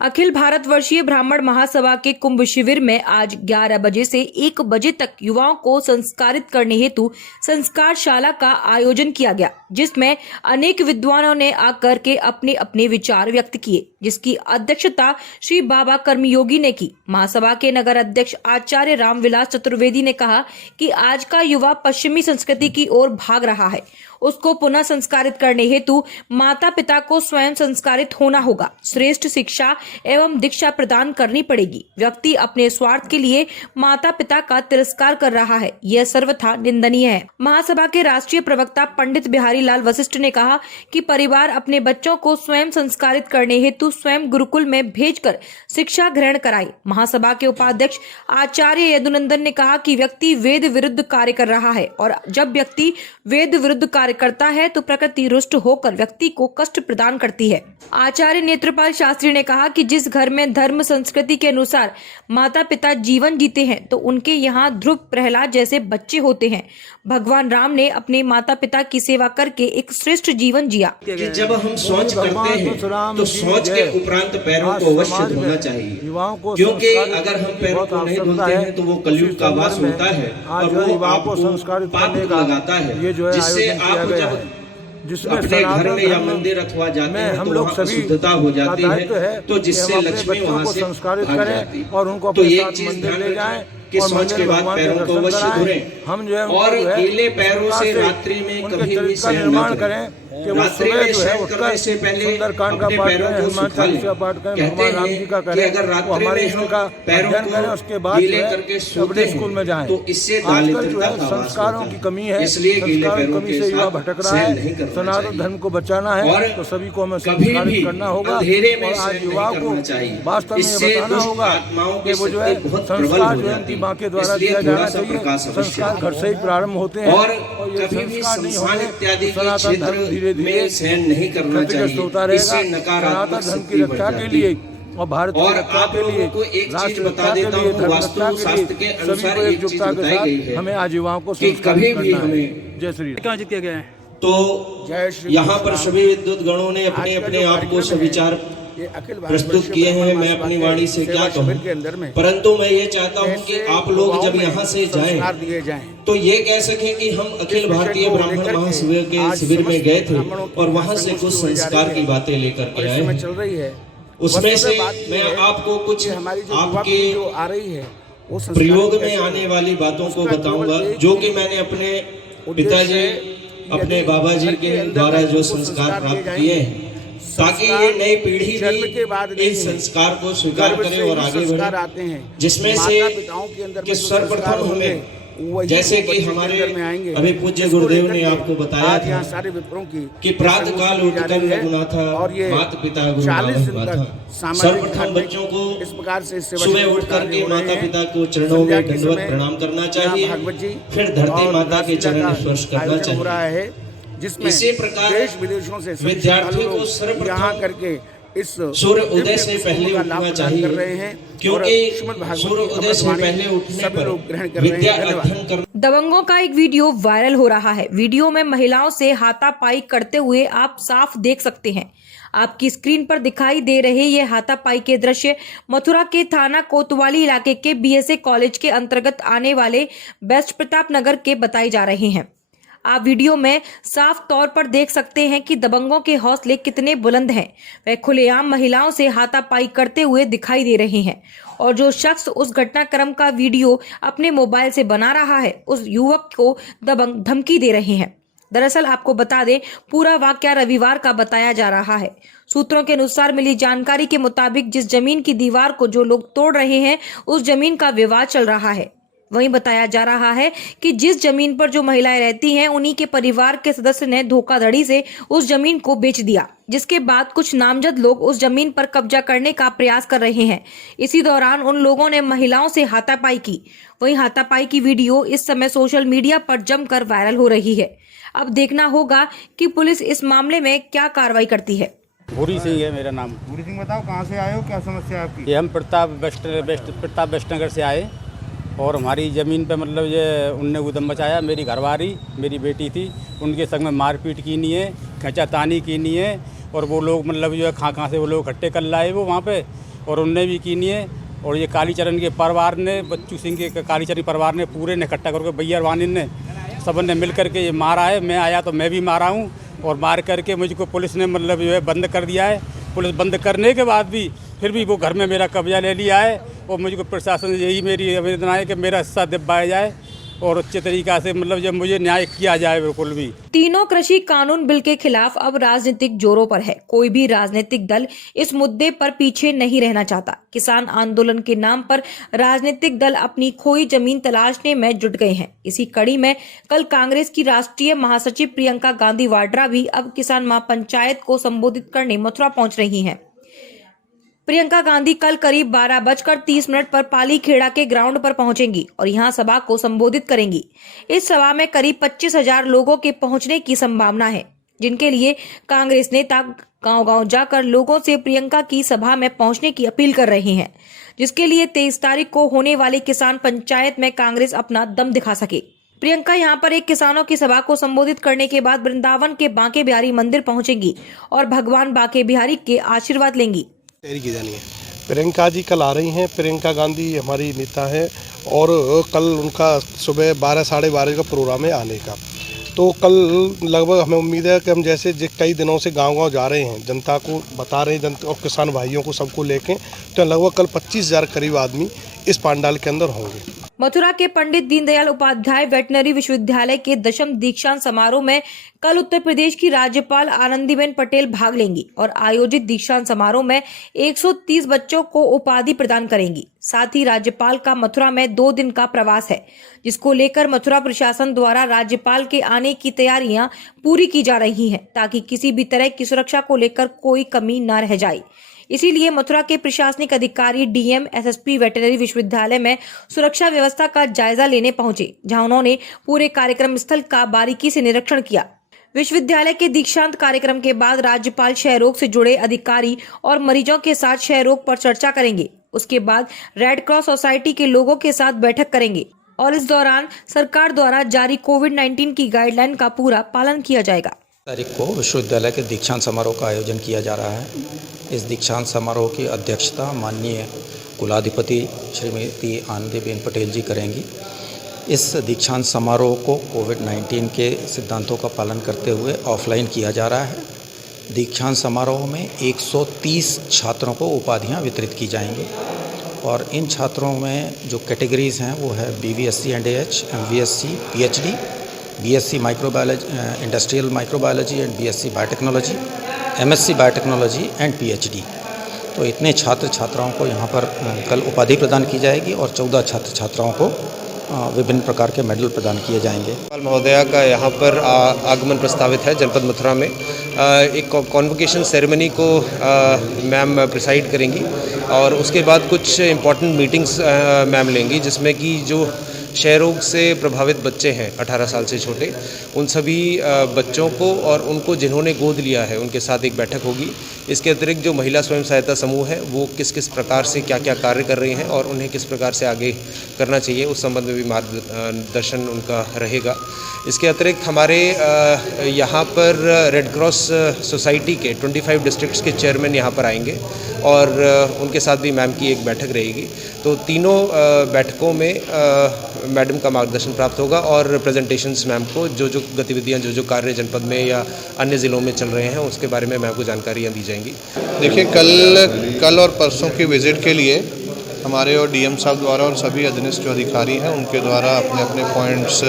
अखिल भारतवर्षीय ब्राह्मण महासभा के कुंभ शिविर में आज 11 बजे से 1 बजे तक युवाओं को संस्कारित करने हेतु संस्कारशाला का आयोजन किया गया, जिसमें अनेक विद्वानों ने आकर के अपने अपने विचार व्यक्त किए, जिसकी अध्यक्षता श्री बाबा कर्मयोगी ने की। महासभा के नगर अध्यक्ष आचार्य रामविलास चतुर्वेदी ने कहा कि आज का युवा पश्चिमी संस्कृति की ओर भाग रहा है, उसको पुनः संस्कारित करने हेतु माता पिता को स्वयं संस्कारित होना होगा। श्रेष्ठ शिक्षा एवं दीक्षा प्रदान करनी पड़ेगी। व्यक्ति अपने स्वार्थ के लिए माता पिता का तिरस्कार कर रहा है, यह सर्वथा निंदनीय है। महासभा के राष्ट्रीय प्रवक्ता पंडित बिहारी लाल वशिष्ठ ने कहा कि परिवार अपने बच्चों को स्वयं संस्कारित करने हेतु स्वयं गुरुकुल में भेजकर शिक्षा ग्रहण कराए। महासभा के उपाध्यक्ष आचार्य यदुनंदन ने कहा कि व्यक्ति वेद विरुद्ध कार्य कर रहा है और जब व्यक्ति वेद विरुद्ध कार्य करता है तो प्रकृति रुष्ट होकर व्यक्ति को कष्ट प्रदान करती है। आचार्य नेत्रपाल शास्त्री ने कहा कि जिस घर में धर्म संस्कृति के अनुसार माता पिता जीवन जीते हैं तो उनके यहाँ ध्रुव प्रहलाद जैसे बच्चे होते हैं। भगवान राम ने अपने माता पिता की सेवा करके एक श्रेष्ठ जीवन जिया। कि जब हम शौच करते हैं तो शौच के उपरांत पैरों को अवश्य धोना चाहिए, क्योंकि अगर हम पैरों को नहीं धोते हैं तो वो कलयुग का वास होता है और वो आपको पाप लगाता है, जिससे आप जब अपने घर में या मंदिर अथवा जाते हैं तो वहाँ अशुद्धता हो जाती है, तो जिससे लक्ष्मी वहाँ से भाग जाती है। तो एक चीज ध्यान रखें कि शौच के बाद पैरों को अवश्य धोएं और गीले पैरों से रात्रि में कभी भी शयन न करें। रात्रि में शयन करने से पहले अपने पैरों को सुखा लें। कहते हैं कि अगर रात्रि में हम पैरों को गीले करके सोते हैं तो इससे दारिद्र्यता का वास होता है, इसलिए गीले पैरों के साथ शयन नहीं करना सनातन धर्म को बचाना है तो सभी को हमें संस्कारित करना होगा और आज युवाओं को वास्तव में बताना होगा कि वो जो है संस्कार जो है माँ के द्वारा दिया जाना चाहिए। संस्कार घर से ही प्रारंभ होते हैं और कभी भी संस्थान इत्यादि के क्षेत्र में शयन नहीं करना चाहिए। इससे नकारात्मक शक्ति बढ़ जाती है। और भारत की रक्षा के लिए, राष्ट्र बता देता हूँ, वास्तु शास्त्र के अनुसार एक चीज बताई गई है हमें आज युवाओं को कि कभी भी हमें जय श्री कहाँ जीत गए हैं तो यहाँ पर सभी विद्युत गणों ने अपने अपने आप को सविचार प्रस्तुत किए हैं। मैं अपनी वाणी से क्या कहूँ, परंतु मैं ये चाहता हूँ कि आप लोग जब यहाँ से जाएं तो ये कह सकें कि हम अखिल भारतीय ब्राह्मण महासभा के शिविर में गए थे और वहाँ से कुछ संस्कार की बातें लेकर के आए हैं। उसमें से मैं आपको कुछ आपके प्रयोग में आने वाली बातों को बताऊंगा, जो कि मैंने अपने पिताजी अपने बाबा जी के द्वारा जो संस्कार प्राप्त किए हैं, ताकि ये नई पीढ़ी भी इस संस्कार को स्वीकार करे और आगे बढ़े। जिसमें से कि सर्वप्रथम हमें, जैसे कि हमारे अभी पूज्य गुरुदेव ने आपको बताया था कि प्रातः काल उठकर रघुनाथा माता पिता गुरु सर्वप्रथम बच्चों को सुबह उठ करके माता पिता को चरणों में दंडवत प्रणाम करना चाहिए, फिर धरती माता के चरण स्पर्श करना चाहिए। इसी प्रकार देश विदेशों से विद्यार्थियों को सर्वप्रथम करके इस सूर्य उदय से पहले उठना चाहिए, क्योंकि सूर्य उदय से पहले उठने पर विद्या अध्ययन करना। दबंगों का एक वीडियो वायरल हो रहा है। वीडियो में महिलाओं से हाथापाई करते हुए आप साफ देख सकते हैं। आपकी स्क्रीन पर दिखाई दे रहे ये हाथापाई के दृश्य मथुरा के थाना कोतवाली इलाके के बीएसए कॉलेज के अंतर्गत आने वाले बेस्ट प्रताप नगर के बताए जा रहे हैं। आप वीडियो में साफ तौर पर देख सकते हैं कि दबंगों के हौसले कितने बुलंद हैं। वह खुलेआम महिलाओं से हाथापाई करते हुए दिखाई दे रहे हैं और जो शख्स उस घटनाक्रम का वीडियो अपने मोबाइल से बना रहा है, उस युवक को दबंग धमकी दे रहे हैं। दरअसल आपको बता दें, पूरा वाकया रविवार का बताया जा रहा है। सूत्रों के अनुसार मिली जानकारी के मुताबिक जिस जमीन की दीवार को जो लोग तोड़ रहे हैं, उस जमीन का विवाद चल रहा है। वहीं बताया जा रहा है कि जिस जमीन पर जो महिलाएं रहती हैं, उन्हीं के परिवार के सदस्य ने धोखाधड़ी से उस जमीन को बेच दिया, जिसके बाद कुछ नामजद लोग उस जमीन पर कब्जा करने का प्रयास कर रहे हैं। इसी दौरान उन लोगों ने महिलाओं से हाथापाई की। वहीं हाथापाई की वीडियो इस समय सोशल मीडिया पर जमकर वायरल हो रही है। अब देखना होगा कि पुलिस इस मामले में क्या कार्रवाई करती है। भूरी सिंह है मेरा नाम। भूरी सिंह, बताओ कहाँ से आए हो, क्या समस्या है आपकी? ये हम प्रताप वेस्ट नगर से आए और हमारी ज़मीन पे मतलब ये उनने उदम मचाया। मेरी घरवाली, मेरी बेटी थी, उनके संग में मारपीट की नहीं है, खींचातानी की नहीं है और वो लोग मतलब जो है कहाँ से वो लोग इकट्ठे कर लाए वो वहाँ पे और उनने भी की नहीं है। और ये कालीचरण के परिवार ने, बच्चू सिंह के कालीचरण परिवार ने पूरे ने इकट्ठा करके भैया वानी ने सबन ने मिल करके ये मारा है। मैं आया तो मैं भी मारा हूँ और मार करके मुझको पुलिस ने मतलब जो है बंद कर दिया है। पुलिस बंद करने के बाद भी फिर भी वो घर में मेरा कब्जा ले लिया है और मुझको प्रशासन से यही मेरी आवेदन है कि मेरा हिस्सा दिलवाया जाए और अच्छे तरीक़ा से मतलब जब मुझे न्याय किया जाए। बिल्कुल भी तीनों कृषि कानून बिल के खिलाफ अब राजनीतिक जोरों पर है। कोई भी राजनीतिक दल इस मुद्दे पर पीछे नहीं रहना चाहता। किसान आंदोलन के नाम पर राजनीतिक दल अपनी खोई जमीन तलाशने में जुट गए हैं। इसी कड़ी में कल कांग्रेस की राष्ट्रीय महासचिव प्रियंका गांधी वाड्रा भी अब किसान महापंचायत को संबोधित करने मथुरा पहुंच रही हैं। प्रियंका गांधी कल करीब 12:30 पर पाली खेड़ा के ग्राउंड पर पहुंचेंगी और यहां सभा को संबोधित करेंगी। इस सभा में करीब 25,000 लोगों के पहुंचने की संभावना है, जिनके लिए कांग्रेस नेता गांव-गांव जाकर लोगों से प्रियंका की सभा में पहुंचने की अपील कर रहे हैं, जिसके लिए 23 तारीख को होने वाली किसान पंचायत में कांग्रेस अपना दम दिखा सके। प्रियंका यहां पर एक किसानों की सभा को संबोधित करने के बाद वृंदावन के बांके बिहारी मंदिर पहुंचेंगी और भगवान बांके बिहारी के आशीर्वाद लेंगी। की जानी है। प्रियंका जी कल आ रही हैं। प्रियंका गांधी हमारी नेता है और कल उनका सुबह 12 साढ़े 12 का प्रोग्राम है आने का। तो कल लगभग हमें उम्मीद है कि हम जैसे कई दिनों से गांव-गांव जा रहे हैं, जनता को बता रहे हैं, जनता और किसान भाइयों को सबको लेके, तो लगभग कल 25,000 करीब आदमी इस पंडाल के अंदर होंगे। मथुरा के पंडित दीनदयाल उपाध्याय वेटनरी विश्वविद्यालय के 10वीं दीक्षांत समारोह में कल उत्तर प्रदेश की राज्यपाल आनंदीबेन पटेल भाग लेंगी और आयोजित दीक्षांत समारोह में 130 बच्चों को उपाधि प्रदान करेंगी। साथ ही राज्यपाल का मथुरा में 2 दिन का प्रवास है, जिसको लेकर मथुरा प्रशासन द्वारा राज्यपाल के आने की तैयारियां पूरी की जा रही हैं, ताकि किसी भी तरह की सुरक्षा को लेकर कोई कमी न रह जाए। इसीलिए मथुरा के प्रशासनिक अधिकारी डीएम एसएसपी वेटनरी विश्वविद्यालय में सुरक्षा व्यवस्था का जायजा लेने पहुंचे, जहां उन्होंने पूरे कार्यक्रम स्थल का बारीकी से निरीक्षण किया। विश्वविद्यालय के दीक्षांत कार्यक्रम के बाद राज्यपाल क्षय रोग से जुड़े अधिकारी और मरीजों के साथ क्षय रोग पर चर्चा करेंगे। उसके बाद रेड क्रॉस सोसाइटी के लोगों के साथ बैठक करेंगे और इस दौरान सरकार द्वारा जारी कोविड-19 की गाइडलाइन का पूरा पालन किया जाएगा। तारीख को विश्वविद्यालय के दीक्षांत समारोह का आयोजन किया जा रहा है। इस दीक्षांत समारोह की अध्यक्षता माननीय कुलाधिपति श्रीमती आनंदीबेन पटेल जी करेंगी। इस दीक्षांत समारोह को कोविड-19 के सिद्धांतों का पालन करते हुए ऑफलाइन किया जा रहा है। दीक्षांत समारोह में 130 छात्रों को उपाधियां वितरित की जाएंगी और इन छात्रों में जो कैटेगरीज हैं वो है BVSC and AH, MVSC, PhD, BSc microbiology, industrial microbiology and BSc biotechnology, MSc biotechnology and PhD। तो इतने छात्र छात्राओं को यहाँ पर कल उपाधि प्रदान की जाएगी और 14 छात्र छात्राओं को विभिन्न प्रकार के मेडल प्रदान किए जाएंगे। महोदया का यहाँ पर आगमन प्रस्तावित है जनपद मथुरा में। एक कॉन्वोकेशन सेरेमनी को मैम प्रिसाइड करेंगी और उसके बाद कुछ इम्पॉर्टेंट मीटिंग्स मैम लेंगी, जिसमें कि जो क्षय रोग से प्रभावित बच्चे हैं 18 साल से छोटे, उन सभी बच्चों को और उनको जिन्होंने गोद लिया है उनके साथ एक बैठक होगी। इसके अतिरिक्त जो महिला स्वयं सहायता समूह है वो किस किस प्रकार से क्या क्या कार्य कर रहे हैं और उन्हें किस प्रकार से आगे करना चाहिए, उस संबंध में भी मार्गदर्शन उनका रहेगा। इसके अतिरिक्त हमारे यहाँ पर रेड क्रॉस सोसाइटी के 25 डिस्ट्रिक्ट्स के चेयरमैन यहाँ पर आएंगे और उनके साथ भी मैम की एक बैठक रहेगी। तो तीनों बैठकों में मैडम का मार्गदर्शन प्राप्त होगा और प्रेजेंटेशंस मैम को जो जो गतिविधियाँ जो कार्य जनपद में या अन्य ज़िलों में चल रहे हैं उसके बारे में मैम को जानकारियाँ दी जाएंगी। देखिए, कल और परसों की विज़िट के लिए हमारे और डीएम साहब द्वारा और सभी अधीनस्थ जो अधिकारी हैं उनके द्वारा अपने अपने पॉइंट्स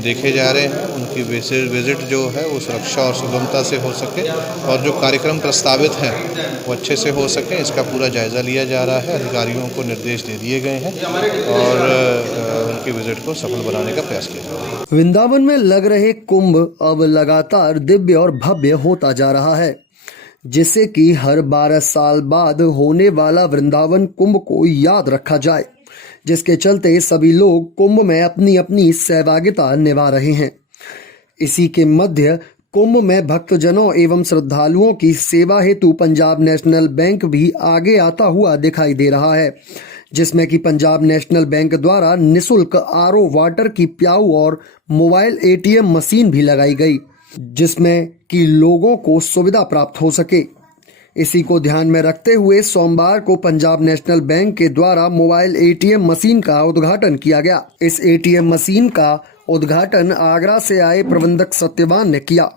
देखे जा रहे हैं। उनकी विज़िट जो है वो सुरक्षा और सुगमता से हो सके और जो कार्यक्रम प्रस्तावित हैं वो अच्छे से हो सके, इसका पूरा जायज़ा लिया जा रहा है। अधिकारियों को निर्देश दे दिए गए हैं और उनकी विज़िट को सफल बनाने का प्रयास किया जा रहा है। वृंदावन में लग रहे कुंभ अब लगातार दिव्य और भव्य होता जा रहा है, जिससे कि हर 12 साल बाद होने वाला वृंदावन कुंभ को याद रखा जाए, जिसके चलते सभी लोग कुंभ में अपनी अपनी सहभागिता निभा रहे हैं। इसी के मध्य कुंभ में भक्तजनों एवं श्रद्धालुओं की सेवा हेतु पंजाब नेशनल बैंक भी आगे आता हुआ दिखाई दे रहा है, जिसमें कि पंजाब नेशनल बैंक द्वारा निःशुल्क RO वाटर की प्याऊ और मोबाइल ATM मशीन भी लगाई गई, जिसमें कि लोगों को सुविधा प्राप्त हो सके। इसी को ध्यान में रखते हुए सोमवार को पंजाब नेशनल बैंक के द्वारा मोबाइल एटीएम मशीन का उद्घाटन किया गया। इस एटीएम मशीन का उद्घाटन आगरा से आए प्रबंधक सत्यवान ने किया।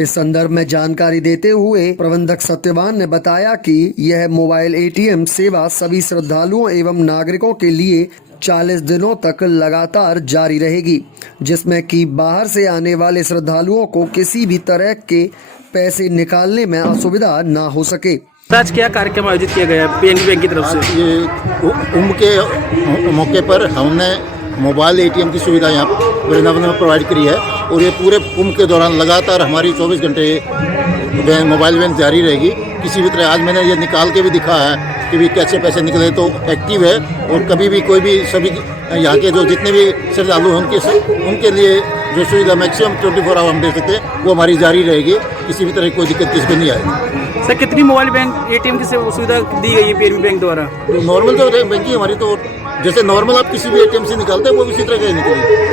इस संदर्भ में जानकारी देते हुए प्रबंधक सत्यवान ने बताया कि यह मोबाइल एटीएम सेवा सभी श्रद्धालुओं एवं नागरिकों के लिए 40 दिनों तक लगातार जारी रहेगी, जिसमें कि बाहर से आने वाले श्रद्धालुओं को किसी भी तरह के पैसे निकालने में असुविधा न हो सके। आज क्या कार्यक्रम आयोजित किया गया पीएनबी बैंक की तरफ से? ये कुंभ के मौके पर हमने मोबाइल एटीएम की सुविधा यहाँ वृंदावन में प्रोवाइड करी है और ये पूरे कुंभ के दौरान लगातार हमारी 24 घंटे मोबाइल वैन जारी रहेगी। किसी भी तरह आज मैंने ये निकाल के भी दिखा है कि भी कैसे पैसे निकले, तो एक्टिव है और कभी भी कोई भी सभी यहाँ के जो जितने भी श्रद्धालु हैं उनके लिए जो सुविधा मैक्सिमम 24 आवर हम दे सकते हैं वो हमारी जारी रहेगी। किसी भी तरह की कोई दिक्कत किसी नहीं आएगी। सर, कितनी मोबाइल बैंक एटीएम की सुविधा दी गई है पीएनबी बैंक द्वारा? नॉर्मल जो बैंकिंग हमारी तो जैसे नॉर्मल आप किसी भी एटीएम से निकालते हैं वो इसी तरह का ही निकलेगी।